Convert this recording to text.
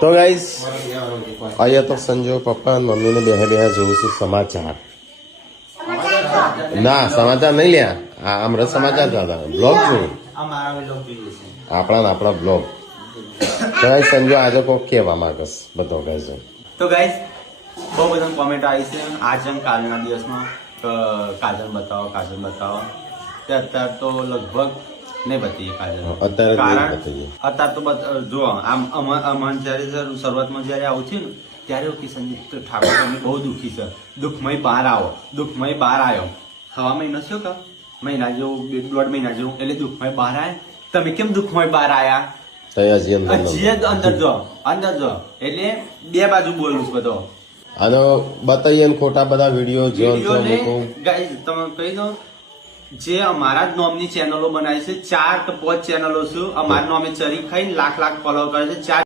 તો ગાઈસ અહીંયા તો સંજો પપ્પા અને મમ્મીને બેહા જોઉં છું સમાચાર. ના સમાચાર નહીં લ્યા, આ અમૃત સમાચાર હતા, બ્લોગ જોઉં આપણા બ્લોગ. તો ગાઈસ સંજો આજે કોક કહેવા માંગસ બધો ગાઈસ. તો ગાઈસ બહુ બધા કોમેન્ટ આવી છે આજ અને કાલના દિવસમાં કાજલ બતાવો તે અત્યારે તો લગભગ નહીં બતાવીએ કાજલ. અત્યારે તો જો આમ અમન જયારે શરૂઆતમાં જયારે આવું છે ને ત્યારે કિશનજી ઠાકોર તમે બહુ દુઃખી છે, દુઃખમય બહાર આવ્યો. હવા મહિનો થયો કે મહિના જેવું 1.5 મહિના જેવું, એટલે દુઃખમય બહાર આવ્યા. તમે કેમ દુઃખમય બહાર આવ્યા? અંદર જો એટલે બે બાજુ બોલું છું બધો. આનો બતાવીએ ખોટા બધા વિડીયો તમે કહી દો જે અમારા જ નોમની ચેનલો બનાવી છે, 4 કે 5 ચેનલો છે અમારા નોમે ચરી ખાઈને લાખ ફોલો કરે છે. 4